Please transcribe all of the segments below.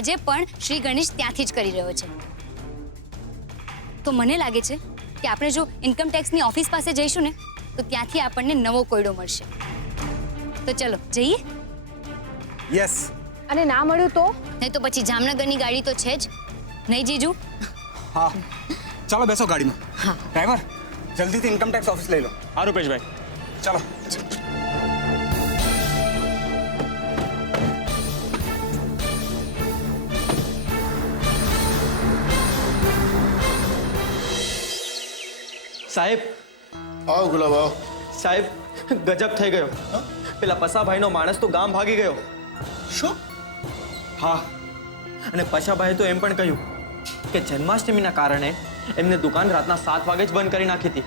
આજે પણ શ્રી ગણેશ ત્યાંથી જ કરી રહ્યો છે. તો મને લાગે છે કે આપણે જો ઇન્કમ ટેક્સની ઓફિસ પાસે જઈશું ને તો ત્યાંથી આપણને નવો કોયડો મળશે. તો ચલો જઈએ. યસ. અને ના મળ્યું તો? નહીં તો પછી જામનગરની ગાડી તો છે જ નહીં જીજુ? હા, ચાલો બેસો ગાડીમાં. ડ્રાઈવર, જલ્દીથી ઇન્કમ ટેક્સ ઓફિસ લઈ લો. હા રૂપેશભાઈ, ચાલો. સાહેબ, આવો ગુલાબ આવો. સાહેબ ગજબ થઈ ગયો. પેલા પસાભાઈનો માણસ તો ગામ ભાગી ગયો. શું? હા, અને પસાભાઈએ તો એમ પણ કહ્યું કે જન્માષ્ટમીના કારણે એમને દુકાન રાતના 7 વાગે જ બંધ કરી નાખી હતી.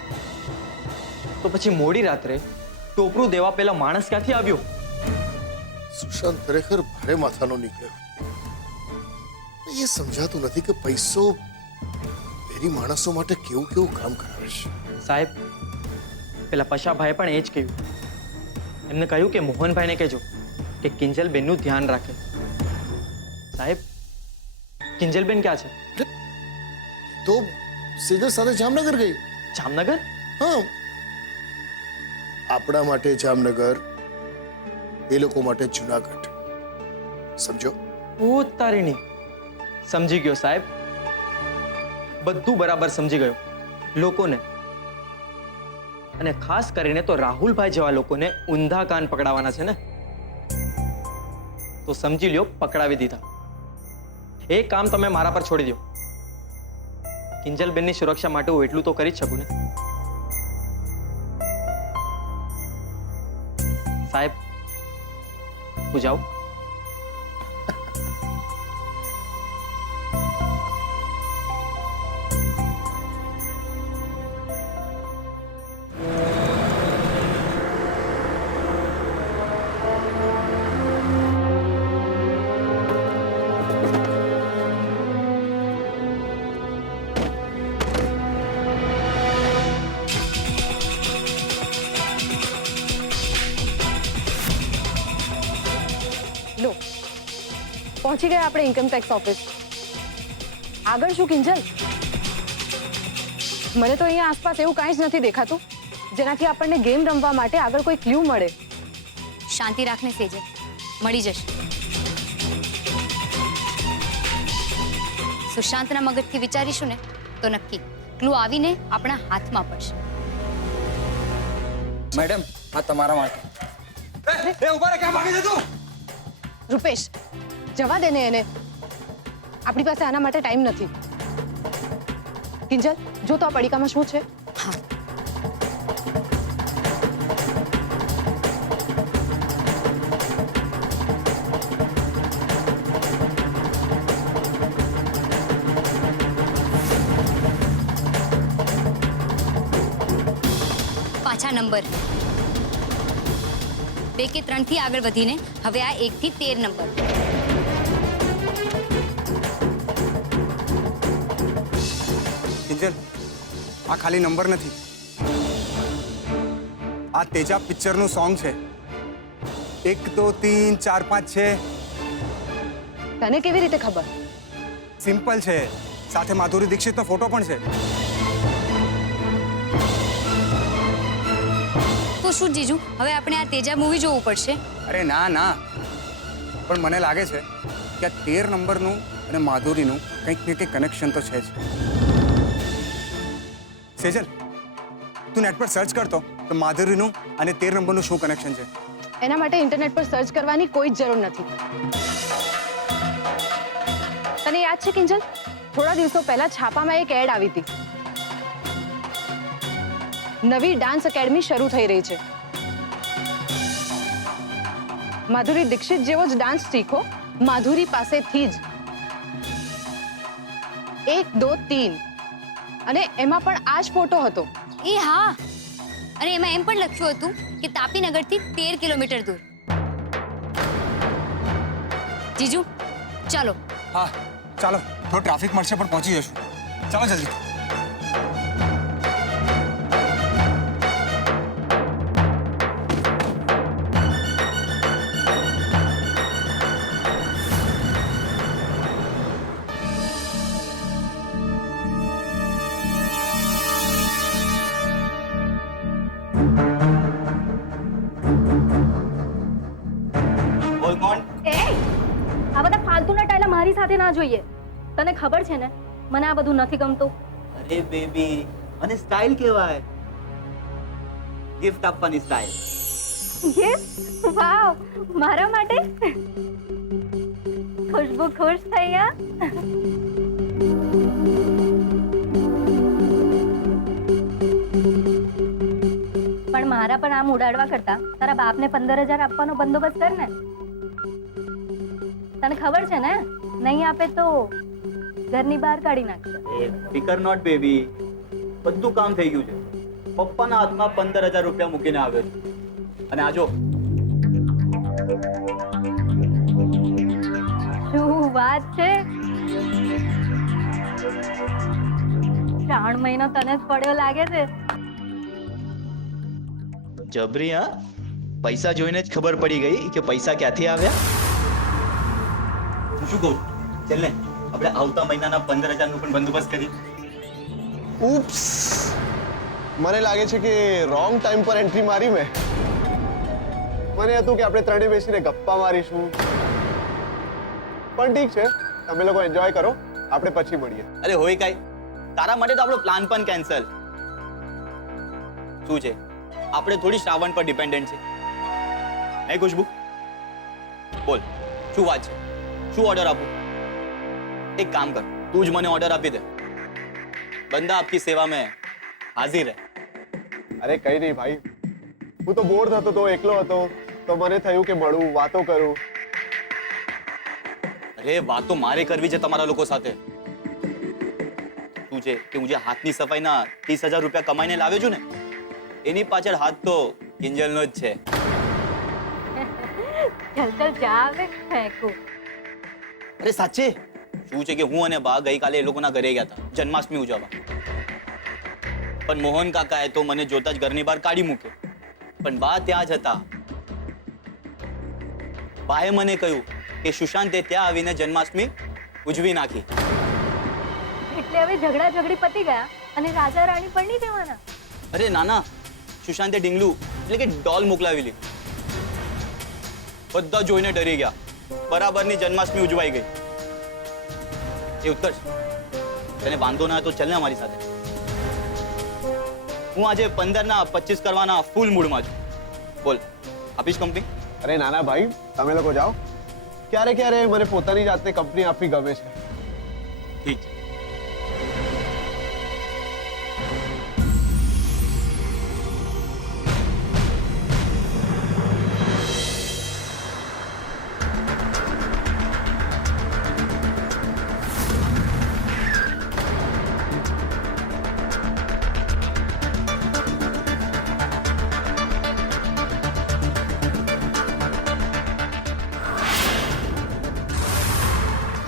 તો પછી મોડી રાત્રે ટોપરું દેવા પેલા માણસ ક્યાંથી આવ્યો? સુશાંત ખરેખર ભારે માથાનો નીકળ્યો. એ સમજાતું નથી કે પૈસો એની માણસો માટે કેવું કેવું કામ કરાવે છે. સાહેબ, પેલા પસાભાઈએ પણ એ જ કહ્યું. એમને કહ્યું કે મોહનભાઈને કહેજો કે કિંજલબેનનું ધ્યાન રાખે. સાહેબ, કિંજલબેન ક્યાં છે? તો સેજલ સાથે જામનગર ગઈ. જામનગર? હા, આપણા માટે જામનગર, એ લોકો માટે જુનાગઢ. સમજો? ઓ તારીની, સમજી ગયો સાહેબ, બધું બરાબર સમજી ગયો. લોકોને, અને ખાસ કરીને તો રાહુલભાઈ જેવા લોકોને ઊંધા કાન પકડાવાના છે ને, તો સમજી લ્યો પકડાવી દીધા. એ કામ તમે મારા પર છોડી દો. કિંજલબેનની સુરક્ષા માટે હું એટલું તો કરી જ શકું ને. સાહેબ, હું જાઉં? લો, પહોંચી ગયા આપણે ઇન્કમ ટેક્સ ઓફિસ. આગળ શું કિંજલ? મને તો અહીંયા આસપાસ એવું કાંઈ જ નથી દેખાતું જેનાથી આપણને ગેમ રમવા માટે આગળ કોઈ ક્લ્યુ મળે. શાંતિ રાખને સેજલ, મળી જશે. સુશાંતના મગજથી વિચારીશું ને તો નક્કી ક્લુ આવીને આપણા હાથમાં પડશે. મેડમ, આ તમારા માટે. એ ઉભા રહે, ક્યાં ભાગી જતું? રૂપેશ, જવા દે ને એને. આપણી પાસે આના માટે ટાઈમ નથી. કિંજલ, જો તો આ પડીકામાં શું છે? હા, પાછા નંબર 2 કે 3 થી આગળ વધીને હવે આ 1 થી 13 નંબર. કિંજલ, આ ખાલી નંબર નથી, આ તેજા પિક્ચરનું સોંગ છે. 1 2 3 4 5 છે. તને કેવી રીતે ખબર? સિમ્પલ છે, સાથે માધુરી દીક્ષિતનો ફોટો પણ છે. તો શું જીજુ, હવે આપણે આ તેજા મૂવી જોવું પડશે? અરે ના ના, પણ મને લાગે છે કે આ 13 નંબરનું અને માધુરીનું કંઈક ને કંઈક કનેક્શન તો છે જ. સેજલ, તું નેટ પર સર્ચ કરતો તો માધુરીનું અને 13 નંબરનું શું કનેક્શન છે. એના માટે ઇન્ટરનેટ પર સર્ચ કરવાની કોઈ જ જરૂર નથી. તને યાદ છે કિંજલ, થોડા દિવસો પહેલા છાપામાં એક એડ આવી હતી. નવી ડાન્સ એકેડમી શરૂ થઈ રહી છે. માધુરી દીક્ષિત જેવો જ ડાન્સ શીખો માધુરી પાસેથી જ. 1 2 3 અને એમાં પણ આ જ ફોટો હતો. એ હા, અને એમાં એમ પણ લખ્યું હતું કે તાપીનગરથી 13 કિલોમીટર દૂર. જીજુ ચાલો. હા ચાલો, થોડો ટ્રાફિક મળશે પણ પહોંચી જશું. ચાલો જલ્દી. સાથે ના જોઈએ. તને ખબર છે ને મને આ બધું નથી ગમતું. અરે બેબી, અને સ્ટાઇલ કહેવાય. ગિફ્ટ આપવાની સ્ટાઇલ. ગિફ્ટ? વાવ, મારા માટે? ખુશ્બુ ખુશ થઈ ગયા. પણ મારા પણ આમ ઉડાડવા કરતા તારા બાપને 15,000 આપવાનો બંદોબસ્ત કર ને. તને ખબર છે ને, નહીં આપે તો ઘરની બહાર કાઢી નાખશે. ફિકર નોટ બેબી, બધું કામ થઈ ગયું છે. પપ્પાના હાથમાં 15,000 રૂપિયા મૂકીને આવ્યો છું. અને આજો શું વાત છે? 3 મહિનો તને જ પડ્યો લાગે છે. જબરી હા, પૈસા જોઈને જ ખબર પડી ગઈ કે પૈસા ક્યાંથી આવ્યા. હું શું કહું, ચાલ ને આપણે આવતા મહિનાના 15,000 નું પણ બંદોબસ્ત કરી. ઉપ્સ, મને લાગે છે કે રોંગ ટાઈમ પર એન્ટ્રી મારી મેં. મને હતું કે આપણે ત્રણે બેસીને ગપ્પા મારીશું, પણ ઠીક છે, તમે લોકો એન્જોય કરો, આપણે પછી મળીએ. અરે હોય કાઈ, તારા માટે તો આપણો પ્લાન પણ કેન્સલ. શું છે, આપણે થોડી શ્રાવણ પર ડિપેન્ડન્ટ છે. હે ખુશ્બુ, બોલ શું વાત છે? શું ઓર્ડર આપું? એક કામ કર, તું જ મને ઓર્ડર આપી દે. બંદા આપકી સેવા મેં હાજર હે. અરે કઈ નહીં ભાઈ, હું તો બોર થતો તો, એકલો હતો, તો મને થયું કે મળું, વાતો કરું. અરે વાતો મારે કરવી છે તમારા લોકો સાથે. શું છે કે હું જે હાથની સફાઈના 30,000 રૂપિયા કમાઈને લાવ્યો છું ને, એની પાછળ હાથ તો કિંજલનો જ છે. ચાલ ચાલ જા હવે ફેંકું. અરે સાચે શું છે કે હું અને બા ગઈકાલે એ લોકોના ઘરે ગયા હતા જન્માષ્ટમી ઉજવવા. પણ મોહન કાકાએ તો મને જોતા જ ઘરની બહાર કાઢી મૂક્યો. પણ બા ત્યાં જ હતા. બાએ મને કહ્યું કે સુશાંતે ત્યાં આવીને જન્માષ્ટમી ઉજવી નાખી. એટલે હવે ઝઘડા ઝઘડી પતી ગયા અને રાજા રાણી પરણી જવાના. અરે નાના, સુશાંતે ડીંગલું એટલે કે ડોલ મોકલાવી લીધું. બધા જોઈને ડરી ગયા. બરાબરની જન્માષ્ટમી ઉજવાઈ ગઈ. એ ઉત્કર્ષ, તને વાંધો ના હોય તો ચાલ ને અમારી સાથે. હું આજે 15 ના 25 કરવાના ફૂલ મૂડમાં છું. બોલ, આપીશ કંપની? અરે નાના ભાઈ, તમે લોકો જાઓ. ક્યારે ક્યારે મને પોતાની જાતને કંપની આપવી ગમે છે. ઠીક છે.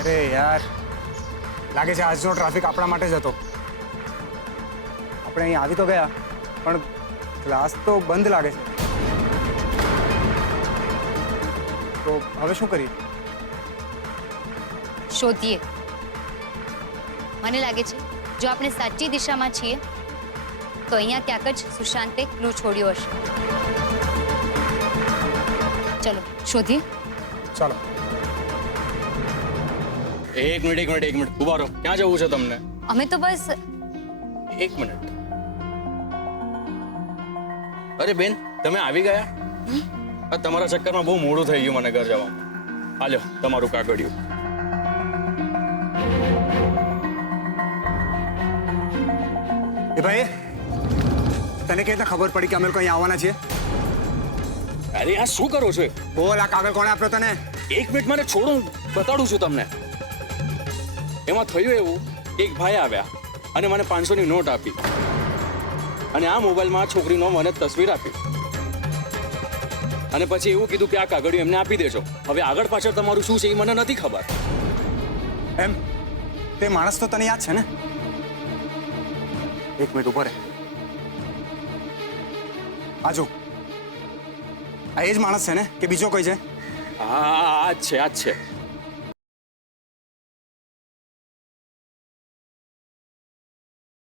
અરે યાર, લાગે છે આજનો ટ્રાફિક આપણા માટે જ હતો. આપણે અહીં આવી તો ગયા, પણ ક્લાસ તો બંધ લાગે છે. તો હવે શું કરીએ? શોધીએ. મને લાગે છે જો આપણે સાચી દિશામાં છીએ તો અહીંયા ક્યાંક જ સુશાંતે ક્લુ છોડ્યો હશે. ચલો શોધીએ. ચાલો. એક મિનિટ ઉભા રહો. ક્યાં જવું છે તમને? અમે તો બસ એક મિનિટ. અરે બેન, તમે આવી ગયા? આ તમારા ચક્કરમાં બહુ મોડું થઈ ગયું મને ઘર જવામાં. હાલ્યો તમારું કાગળિયું. એ ભાઈ, તને કેવી રીતે ખબર પડી કે અમે લોકો અહીં આવવાના છીએ? અરે આ શું કરો છો? બોલ, આ કાગળ કોણે આપ્યો તને? એક મિનિટ મને છોડો, હું બતાડું છું તમને. એમાં થયું એવું કે એક ભાઈ આવ્યા અને મને 500ની નોટ આપી અને આ મોબાઈલમાં આ છોકરીનો મને તસવીર આપી અને પછી એવું કીધું કે આ કાગળિયું એમને આપી દેજો. હવે આગળ પાછળ તમારું શું છે એ મને નથી ખબર. એમ તે માણસ તો તને યાદ છે ને? એક મિનિટ ઉભો રહે. આ જો, આ એ જ માણસ છે ને કે બીજો કોઈ છે? હા, આ જ છે.